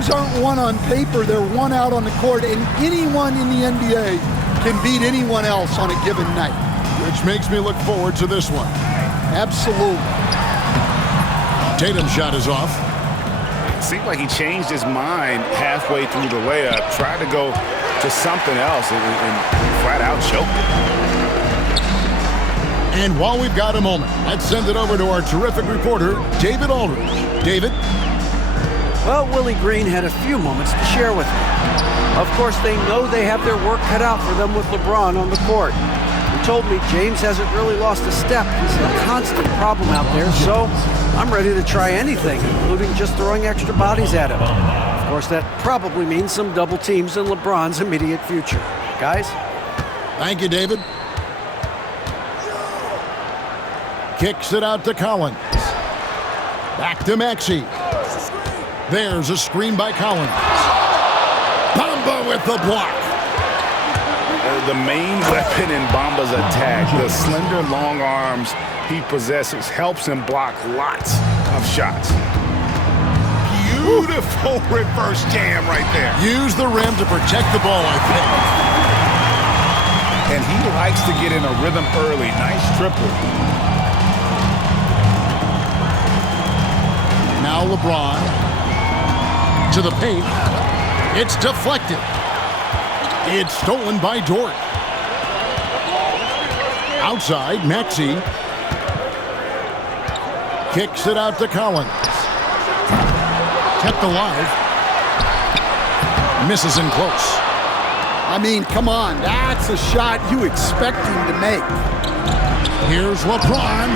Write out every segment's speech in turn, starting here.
games aren't won on paper, they're won out on the court, and anyone in the NBA can beat anyone else on a given night. Which makes me look forward to this one. Absolutely. Tatum's shot is off. It seemed like he changed his mind halfway through the layup, tried to go to something else, and flat out choked it. And while we've got a moment, let's send it over to our terrific reporter, David Aldridge. David? Well, Willie Green had a few moments to share with me. Of course, they know they have their work cut out for them with LeBron on the court. He told me James hasn't really lost a step. He's a constant problem out there, so I'm ready to try anything, including just throwing extra bodies at him. Of course, that probably means some double teams in LeBron's immediate future. Guys? Thank you, David. Kicks it out to Collins. Back to Maxey. There's a screen by Collins. Bamba with the block. The main weapon in Bamba's attack, the slender long arms he possesses, helps him block lots of shots. Beautiful reverse jam right there. Use the rim to protect the ball, I think. And he likes to get in a rhythm early. Nice triple. Now LeBron to the paint. It's deflected. It's stolen by Dort. Outside, Maxey kicks it out to Collins. Kept alive. Misses in close. I mean, come on, that's a shot you expect him to make. Here's LeBron.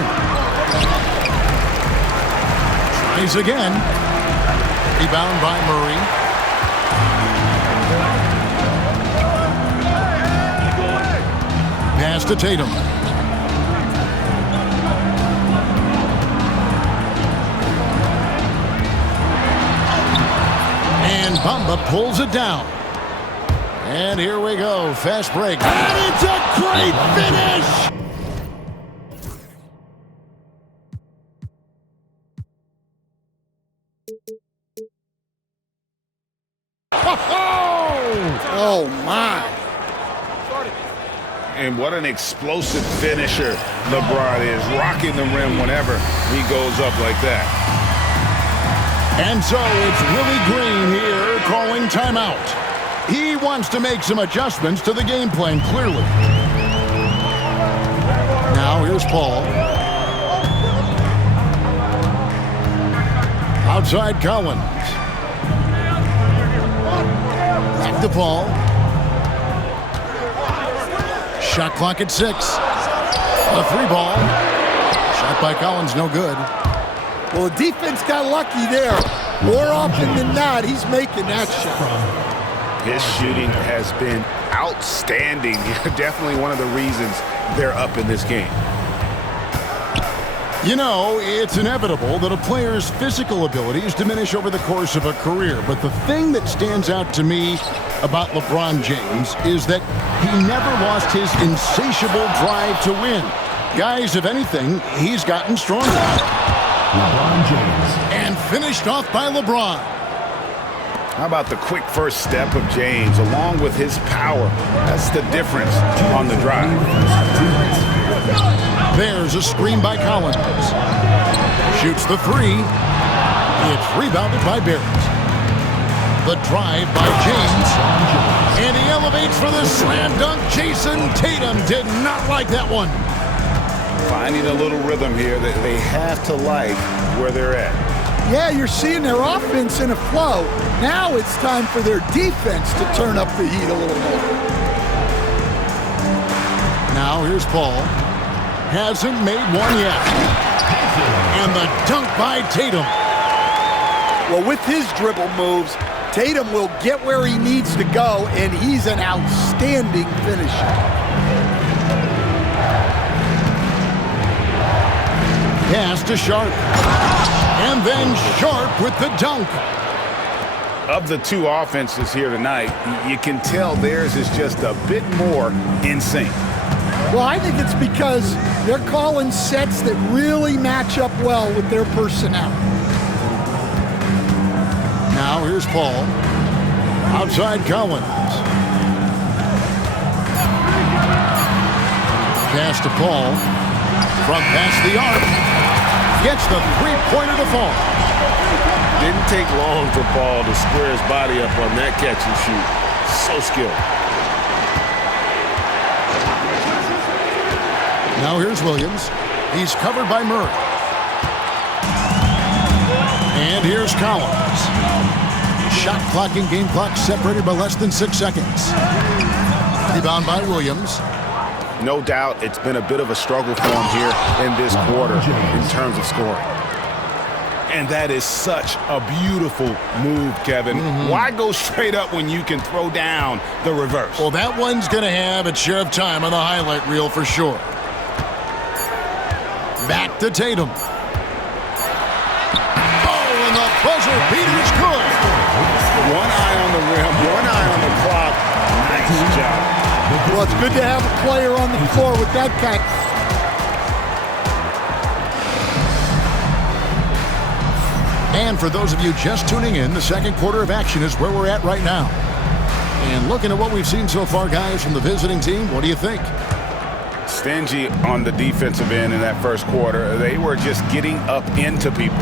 Tries again. Rebound by Murray. Pass to Tatum. And Bamba pulls it down. And here we go. Fast break. And it's a great finish! Oh, my. And what an explosive finisher LeBron is, rocking the rim whenever he goes up like that. And so it's Willie Green here calling timeout. He wants to make some adjustments to the game plan, clearly. Now here's Paul. Outside Collins. Back to Paul. Shot clock at 6. A 3-ball. Shot by Collins, no good. Well, the defense got lucky there. More often than not, he's making that shot. His shooting has been outstanding. Definitely one of the reasons they're up in this game. You know, it's inevitable that a player's physical abilities diminish over the course of a career. But the thing that stands out to me about LeBron James is that he never lost his insatiable drive to win. Guys, if anything, he's gotten stronger. LeBron James. And finished off by LeBron. How about the quick first step of James along with his power? That's the difference on the drive. There's a screen by Collins. Shoots the 3. It's rebounded by Barrett. The drive by James. And he elevates for the slam dunk. Jason Tatum did not like that one. Finding a little rhythm here that they have to like where they're at. Yeah, you're seeing their offense in a flow. Now it's time for their defense to turn up the heat a little more. Now here's Paul. Hasn't made one yet. And the dunk by Tatum. Well, with his dribble moves, Tatum will get where he needs to go, and he's an outstanding finisher. Pass to Sharp. And then Sharp with the dunk. Of the two offenses here tonight, you can tell theirs is just a bit more in sync. Well, I think it's because they're calling sets that really match up well with their personnel. Now here's Paul. Outside Collins. Pass to Paul. From past the arc. Gets the three-pointer to fall. Didn't take long for Paul to square his body up on that catch and shoot. So skilled. Now here's Williams. He's covered by Murray. And here's Collins. Shot clock and game clock separated by less than 6 seconds. Rebound by Williams. No doubt it's been a bit of a struggle for him here in this quarter in terms of scoring. And that is such a beautiful move, Kevin. Why go straight up when you can throw down the reverse? Well, that one's going to have its share of time on the highlight reel for sure. Back to Tatum. Oh, and the buzzer beater's good. One eye on the rim, one eye on the clock. Nice job. Well, it's good to have a player on the floor with that kind. And for those of you just tuning in, the second quarter of action is where we're at right now. And looking at what we've seen so far, guys, from the visiting team, what do you think? Stingy on the defensive end in that first quarter. They were just getting up into people.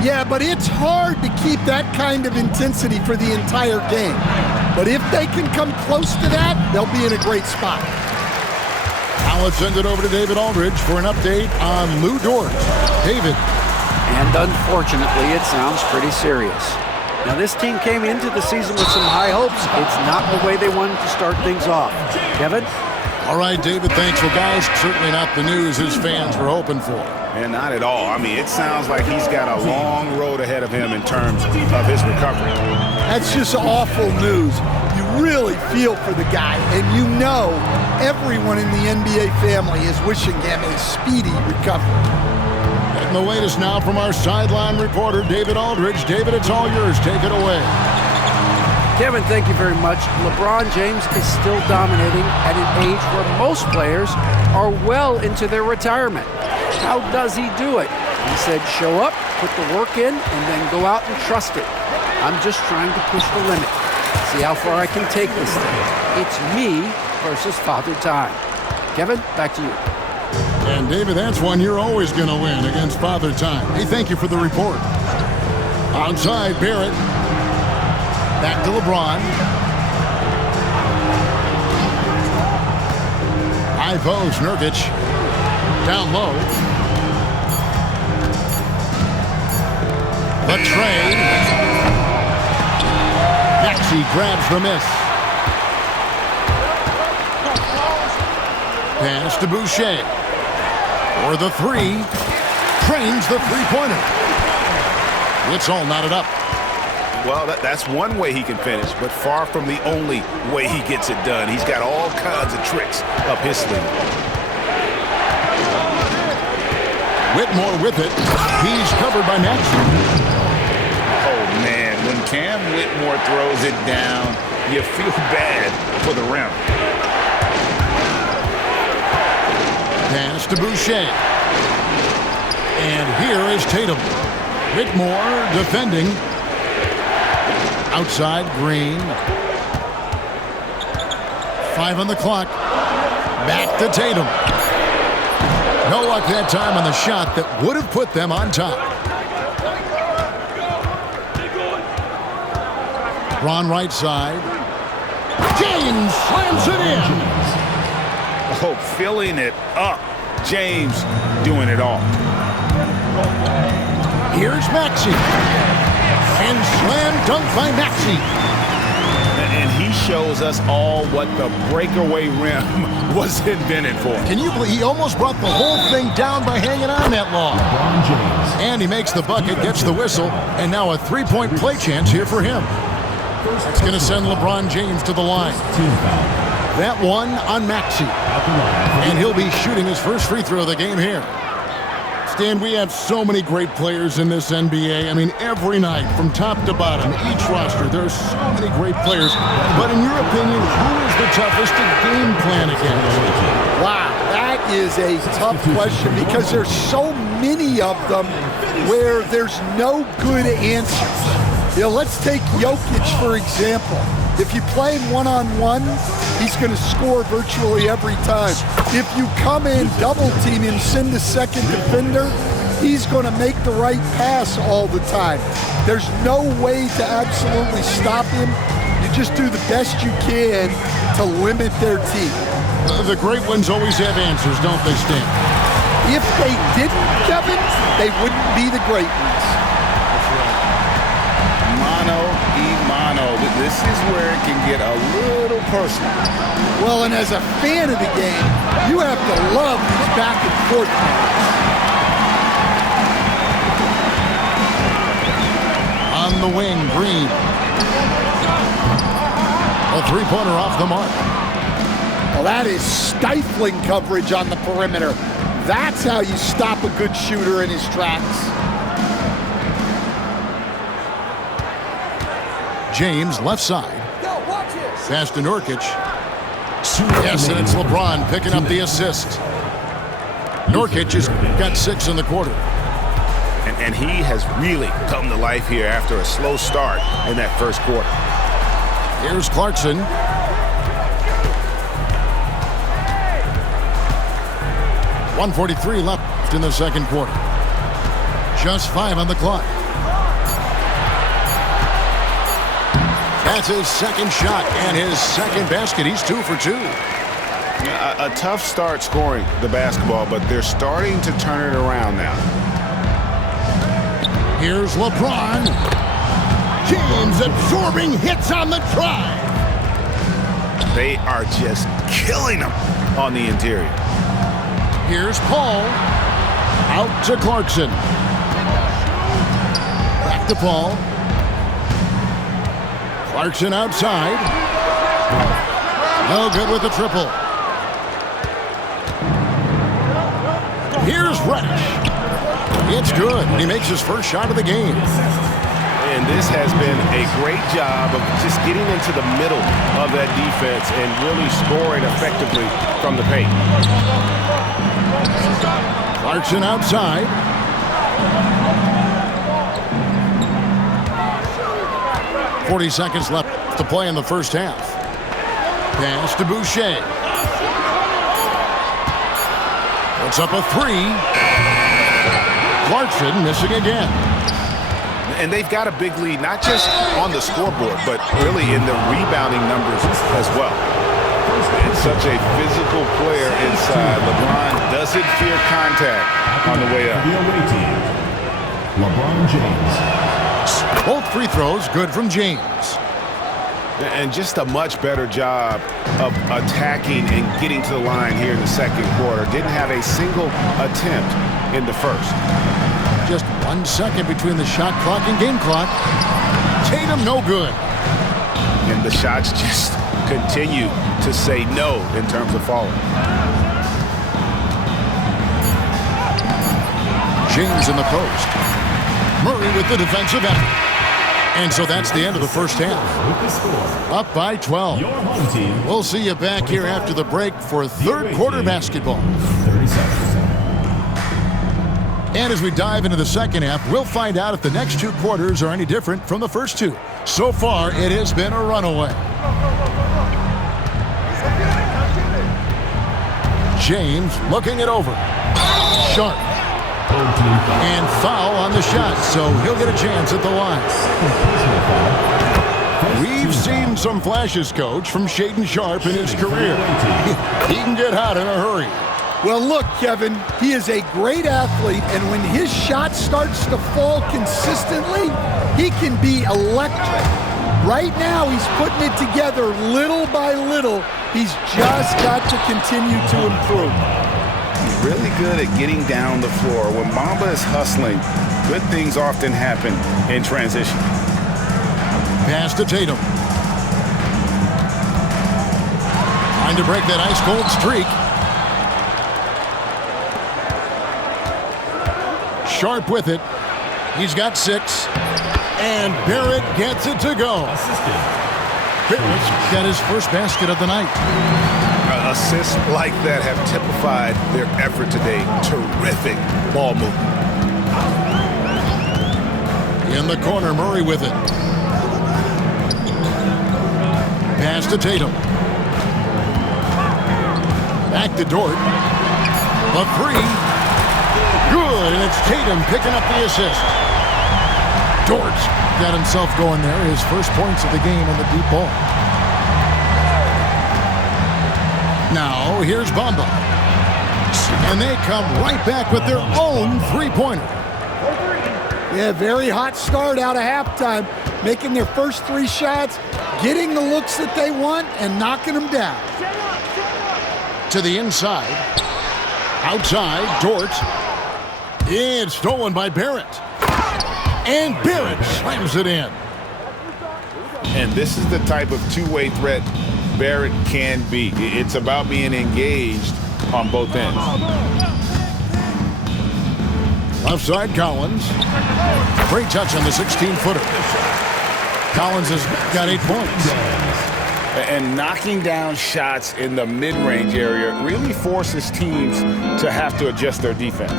Yeah, but it's hard to keep that kind of intensity for the entire game. But if they can come close to that, they'll be in a great spot. Now let's send it over to David Aldridge for an update on Lu Dort. David. And unfortunately, it sounds pretty serious. Now, this team came into the season with some high hopes. It's not the way they wanted to start things off. Kevin? All right, David, thanks. Well, guys, certainly not the news his fans were hoping for. And not at all. I mean, it sounds like he's got a long road ahead of him in terms of his recovery. That's just awful news. You really feel for the guy, and you know everyone in the NBA family is wishing him a speedy recovery. And the latest now from our sideline reporter, David Aldridge. David, it's all yours. Take it away. Kevin, thank you very much. LeBron James is still dominating at an age where most players are well into their retirement. How does he do it? He said, show up, put the work in, and then go out and trust it. I'm just trying to push the limit. See how far I can take this thing. It's me versus Father Time. Kevin, back to you. And David, that's one you're always going to win against Father Time. Hey, thank you for the report. Outside, Barrett. Back to LeBron. High post, Nurkic. Down low. The trade. Maxey grabs the miss. Pass to Boucher. For the three. Trains the three-pointer. It's all knotted up. Well, that's one way he can finish, but far from the only way he gets it done. He's got all kinds of tricks up his sleeve. Whitmore with it. He's covered by Maxey. Oh, man, when Cam Whitmore throws it down, you feel bad for the rim. Pass to Boucher. And here is Tatum. Whitmore defending. Outside, Green. 5 on the clock. Back to Tatum. No luck that time on the shot that would have put them on top. Ron right side. James slams it in. Oh, filling it up. James doing it all. Here's Maxey. And slam dunk by Maxey. And he shows us all what the breakaway rim was invented for. Can you believe he almost brought the whole thing down by hanging on that long? LeBron James. And he makes the bucket, gets the whistle, and now a three-point play chance here for him. That's going to send LeBron James to the line. Team foul. That one on Maxey. At the line. And he'll be shooting his first free throw of the game here. Stan, we have so many great players in this NBA. I mean, every night, from top to bottom, each roster, there's so many great players. But in your opinion, who is the toughest to game plan against? Wow, that is a tough question because there's so many of them where there's no good answers. You know, let's take Jokic, for example. If you play him one-on-one, he's going to score virtually every time. If you come in, double-team him, send the second defender, he's going to make the right pass all the time. There's no way to absolutely stop him. You just do the best you can to limit their team. The great ones always have answers, don't they, Stan? If they didn't, Kevin, they wouldn't be the great ones. Mano y mano. This is where it can get a little personal. Well, and as a fan of the game, you have to love these back and forth matches. On the wing, Green. A three-pointer off the mark. Well, that is stifling coverage on the perimeter. That's how you stop a good shooter in his tracks. James, left side. Pass to Nurkic. Yes, and it's LeBron picking up the assist. Nurkic has got 6 in the quarter. And he has really come to life here after a slow start in that first quarter. Here's Clarkson. .143 left in the second quarter. Just 5 on the clock. That's his second shot and his second basket. He's 2 for 2. A tough start scoring the basketball, but they're starting to turn it around now. Here's LeBron. James absorbing hits on the drive. They are just killing them on the interior. Here's Paul. Out to Clarkson. Back to Paul. Clarkson outside. No good with the triple. Here's Reddish. It's good. He makes his first shot of the game. And this has been a great job of just getting into the middle of that defense and really scoring effectively from the paint. Clarkson outside. .40 seconds left to play in the first half. Pass to Boucher. Puts up a 3. Clarkson missing again. And they've got a big lead, not just on the scoreboard, but really in the rebounding numbers as well. And such a physical player inside. LeBron doesn't fear contact on the way up. The away team, LeBron James. Both free throws good from James. And just a much better job of attacking and getting to the line here in the second quarter. Didn't have a single attempt in the first. Just 1 second between the shot clock and game clock. Tatum no good. And the shots just continue to say no in terms of falling. James in the post. Murray with the defensive effort. And so that's the end of the first half. With the score, Up by 12. your home team. We'll see you back here after the break for third quarter basketball. 30 seconds. And as we dive into the second half, we'll find out if the next 2 quarters are any different from the first 2. So far, it has been a runaway. James looking it over. Sharp. Home team foul. And foul on the shot, so he'll get a chance at the line. Personal foul. We've seen some flashes, Coach, from Shaedon Sharpe in his career. He can get hot in a hurry. Well, look, Kevin, he is a great athlete, and when his shot starts to fall consistently, he can be electric. Right now, he's putting it together little by little. He's just got to continue to improve. He's really good at getting down the floor. When Mamba is hustling, good things often happen in transition. Pass to Tatum. Trying to break that ice-cold streak. Sharpe with it. He's got 6. And Barrett gets it to go. Barrett's got his first basket of the night. Assists like that have typified their effort today. Terrific ball movement. In the corner, Murray with it. to Tatum. Back to Dort. The three. Good, and it's Tatum picking up the assist. Dort got himself going there. His first points of the game on the deep ball. Now, here's Bamba. And they come right back with their own three-pointer. Yeah, very hot start out of halftime, making their first three shots, getting the looks that they want, and knocking them down. To the inside. Outside, Dort. It's stolen by Barrett. And Barrett slams it in. And this is the type of two-way threat Barrett can be. It's about being engaged on both ends. Left side, Collins. Great touch on the 16-footer. Collins has got 8 points. And knocking down shots in the mid-range area really forces teams to have to adjust their defense.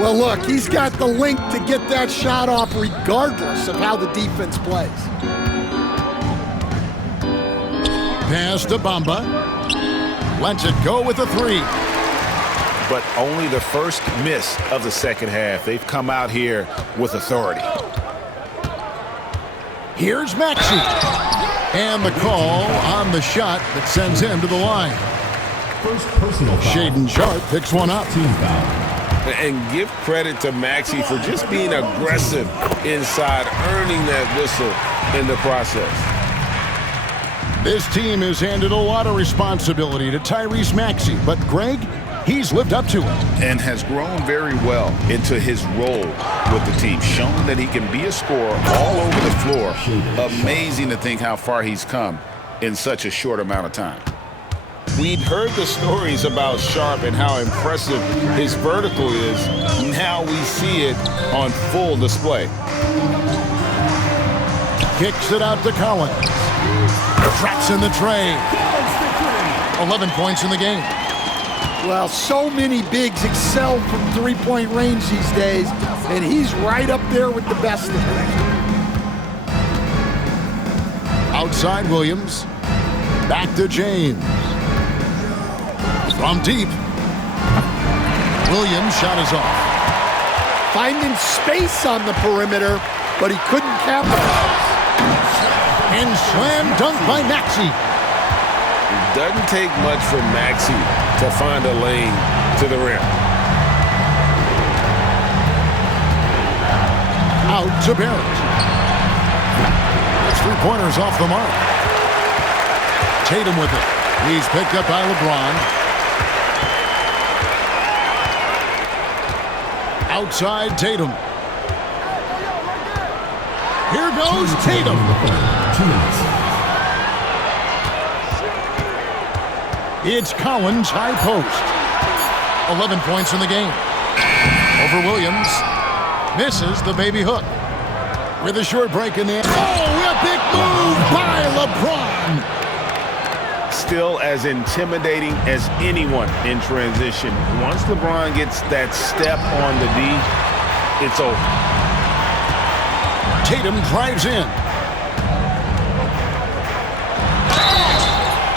Well, look, he's got the link to get that shot off regardless of how the defense plays. Pass to Bamba. Lets it go with a three. But only the first miss of the second half. They've come out here with authority. Here's Maxey. And the call on the shot that sends him to the line. First personal foul. Shaedon Sharpe picks one up. Team foul. And give credit to Maxey for just being aggressive inside, earning that whistle in the process. This team has handed a lot of responsibility to Tyrese Maxey, but Greg, he's lived up to it. And has grown very well into his role with the team, shown that he can be a scorer all over the floor. Amazing to think how far he's come in such a short amount of time. We'd heard the stories about Sharpe and how impressive his vertical is. Now we see it on full display. Kicks it out to Collins. Traps in the tray. 11 points in the game. Well, so many bigs excel from three-point range these days, and he's right up there with the best of them. Outside Williams. Back to James. From deep. Williams' shot is off. Finding space on the perimeter, but he couldn't capitalize. And slam dunk by Maxey. It doesn't take much for Maxey to find a lane to the rim. Out to Barrett. His three-pointer's off the mark. Tatum with it. He's picked up by LeBron. Outside Tatum. Here goes Tatum. 2 minutes. It's Collins, high post. 11 points in the game. Over Williams. Misses the baby hook. With a short break in the end. Oh, a big move by LeBron. Still as intimidating as anyone in transition. Once LeBron gets that step on the D, it's over. Tatum drives in.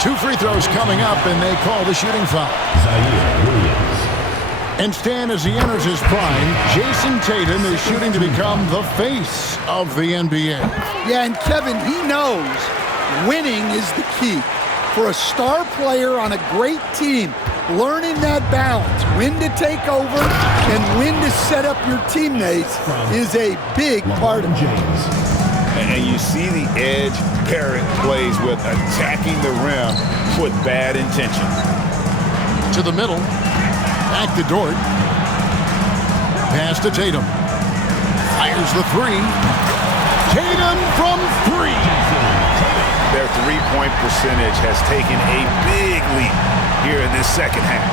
2 free throws coming up, and they call the shooting foul. Zaire Williams. And Stan, as he enters his prime, Jason Tatum is shooting to become the face of the NBA. Yeah, and Kevin, he knows winning is the key. For a star player on a great team, learning that balance, when to take over and when to set up your teammates is a big part of it. James. And you see the edge Barrett plays with, attacking the rim with bad intentions. To the middle. Back to Dort. Pass to Tatum. Fires the three. Tatum from 3. Their three-point percentage has taken a big leap here in this second half.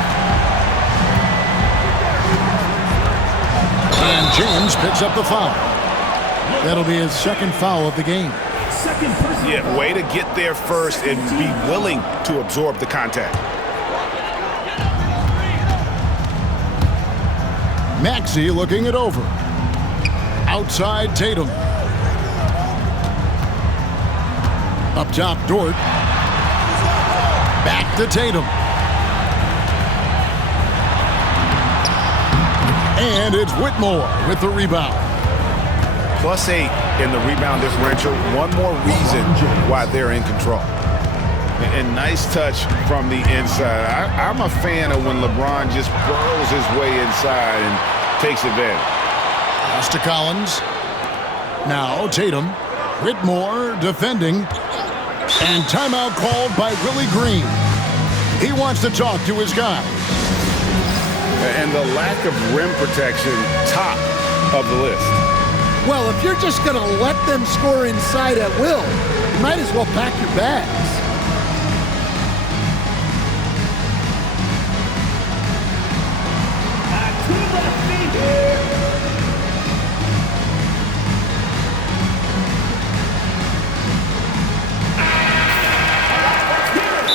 And James picks up the foul. That'll be his second foul of the game. Yeah, way to get there first and be willing to absorb the contact. Maxey looking it over. Outside Tatum. Up top, Dort. Back to Tatum. And it's Whitmore with the rebound. +8 in the rebound differential. One more reason why they're in control. And nice touch from the inside. I'm a fan of when LeBron just burrows his way inside and takes advantage. Pass to Collins. Now Tatum. Whitmore defending. And timeout called by Willie Green. He wants to talk to his guy. And the lack of rim protection, top of the list. Well, if you're just going to let them score inside at will, you might as well pack your bags.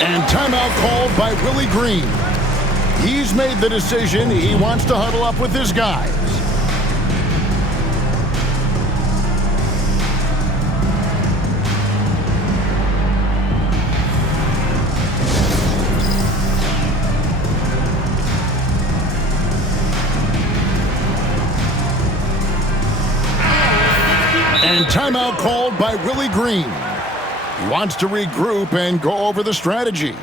And timeout called by Willie Green. He's made the decision. He wants to huddle up with his guys. And timeout called by Willie Green. He wants to regroup and go over the strategy.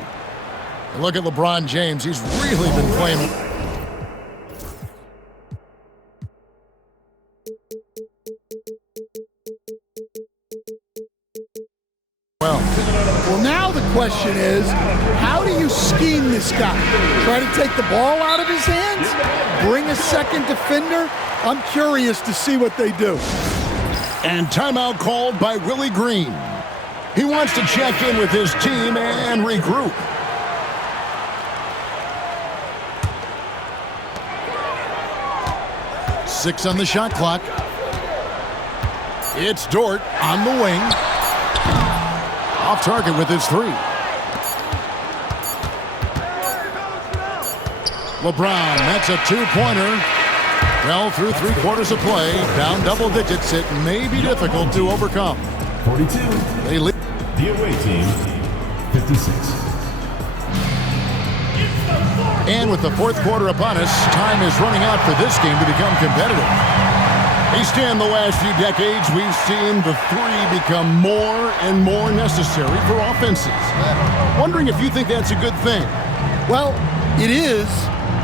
Look at LeBron James. He's really been playing. Well, now the question is, how do you scheme this guy? Try to take the ball out of his hands? Bring a second defender? I'm curious to see what they do. And timeout called by Willie Green. He wants to check in with his team and regroup. Six on the shot clock. It's Dort on the wing. Off target with his three. LeBron, that's a two-pointer. Well, through three-quarters of play, down double digits, it may be difficult to overcome. 42. They lead. The away team, 56. And with the fourth quarter upon us, time is running out for this game to become competitive. Each in the last few decades, we've seen the three become more and more necessary for offenses. Wondering if you think that's a good thing. Well, it is,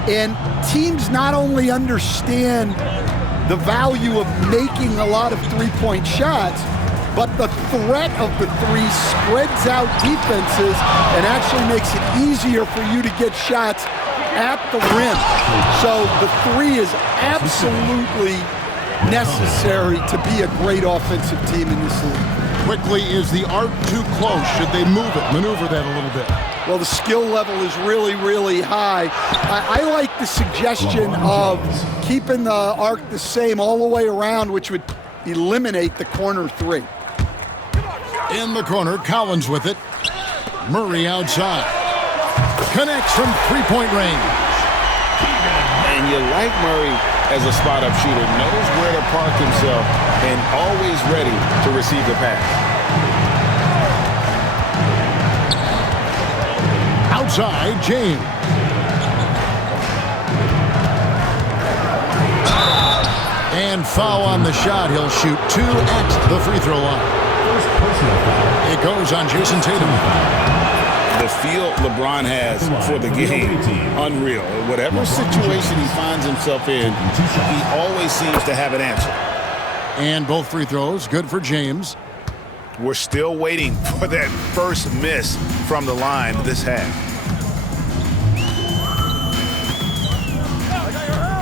and teams not only understand the value of making a lot of three-point shots, but the threat of the three spreads out defenses and actually makes it easier for you to get shots at the rim. So the three is absolutely necessary to be a great offensive team in this league. Quickly, is the arc too close? Should they move it, maneuver that a little bit? Well, the skill level is really, really high. I like the suggestion of keeping the arc the same all the way around, which would eliminate the corner three. In the corner, Collins with it. Murray outside. Connects from three-point range. And you like Murray as a spot-up shooter. Knows where to park himself and always ready to receive the pass. Outside, James. And foul on the shot. He'll shoot two at the free throw line. First personal foul. It goes on Jason Tatum. The feel LeBron has for the game, unreal. Whatever situation he finds himself in, he always seems to have an answer. And both free throws, good for James. We're still waiting for that first miss from the line this half.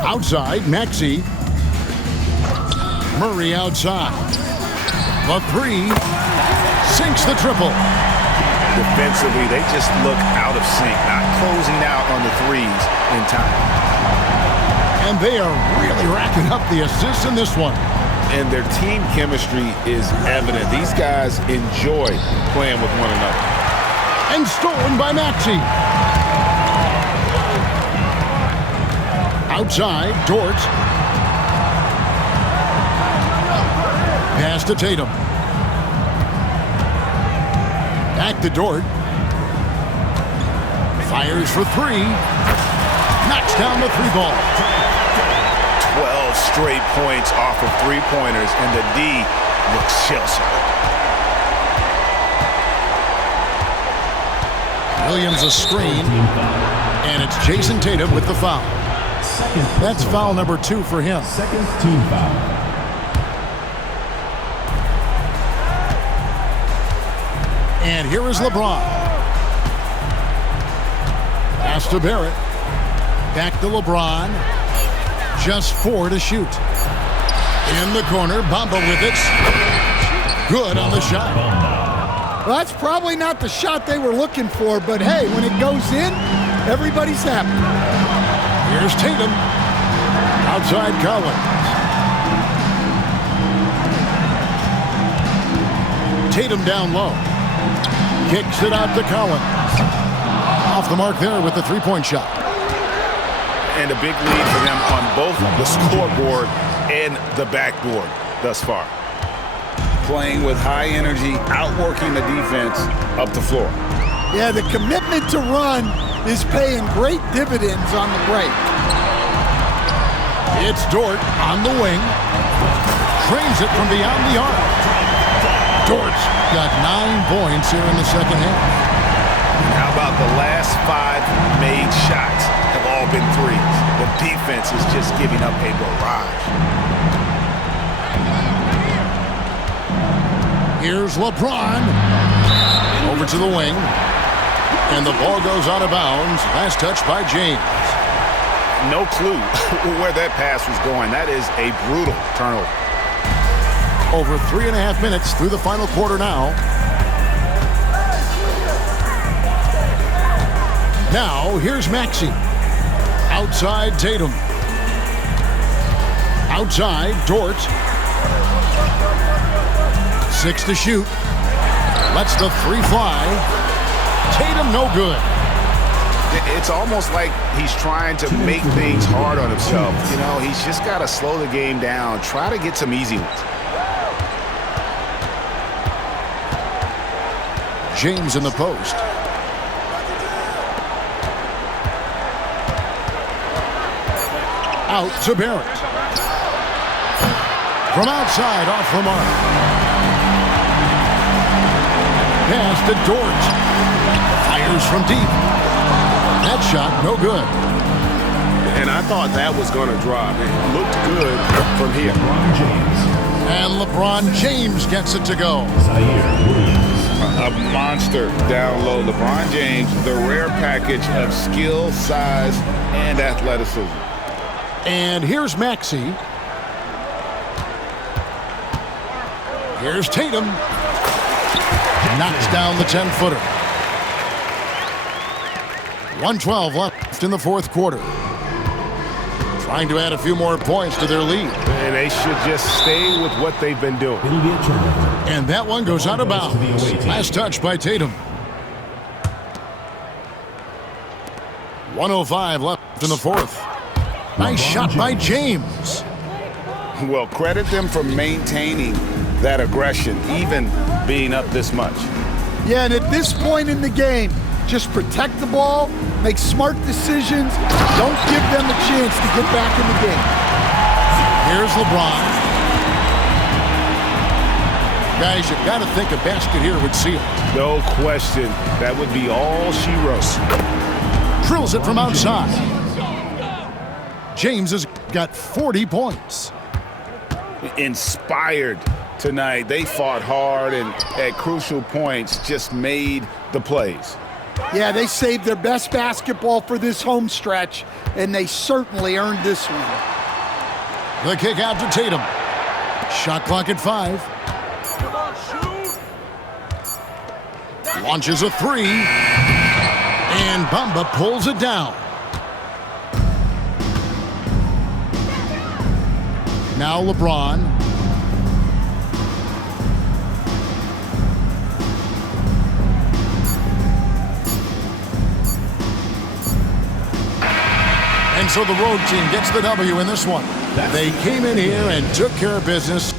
Outside, Maxey. Murray outside. The three sinks the triple. Defensively, they just look out of sync, not closing out on the threes in time. And they are really racking up the assists in this one. And their team chemistry is evident. These guys enjoy playing with one another. And stolen by Maxey. Outside, Dort. Pass to Tatum. Back to Dort. Fires for three. Knocks down the three ball. 12 straight points off of three-pointers, and the D looks shell-shocked. Williams a screen, and it's Jason Tatum with the foul. That's foul number 2 for him. Second team foul. And here is LeBron. Pass to Barrett. Back to LeBron. Just 4 to shoot. In the corner, Bamba with it. Good on the shot. Well, that's probably not the shot they were looking for, but hey, when it goes in, everybody's happy. Here's Tatum. Outside Collins. Tatum down low. Kicks it out to Collins. Off the mark there with the three-point shot. And a big lead for them on both the scoreboard and the backboard thus far. Playing with high energy, outworking the defense up the floor. Yeah, the commitment to run is paying great dividends on the break. It's Dort on the wing. Trains it from beyond the arc. Dort's got 9 points here in the second half. How about the last 5 made shots have all been threes? The defense is just giving up a barrage. Here's LeBron. Over to the wing. And the ball goes out of bounds. Last touch by James. No clue where that pass was going. That is a brutal turnover. Over 3.5 minutes through the final quarter now. Now, here's Maxey. Outside Tatum. Outside Dort. 6 to shoot. Lets the 3 fly. Tatum no good. It's almost like he's trying to make things hard on himself. You know, he's just got to slow the game down. Try to get some easy ones. James in the post. Out to Barrett. From outside, off the mark. Pass to Dort. Fires from deep. That shot, no good. And I thought that was going to drop. It looked good from here. LeBron James. And LeBron James gets it to go. Zaire Williams. A monster down low. LeBron James, the rare package of skill, size, and athleticism. And here's Maxey. Here's Tatum. Knocks down the 10-footer. 1:12 left in the fourth quarter. Trying to add a few more points to their lead. And they should just stay with what they've been doing. It'll be a turnover. And that one goes out of bounds. Last touch by Tatum. 1:05 left in the fourth. Nice shot by James. Well, credit them for maintaining that aggression, even being up this much. Yeah, and at this point in the game, just protect the ball, make smart decisions, don't give them a chance to get back in the game. Here's LeBron. Guys, you've got to think a basket here would seal. No question. That would be all she wrote. Drills it from outside. James has got 40 points. Inspired tonight. They fought hard and at crucial points just made the plays. Yeah, they saved their best basketball for this home stretch, and they certainly earned this one. The kick out to Tatum. Shot clock at 5. Launches a 3. And Bamba pulls it down. Now LeBron. And so the road team gets the W in this one. They came in here and took care of business.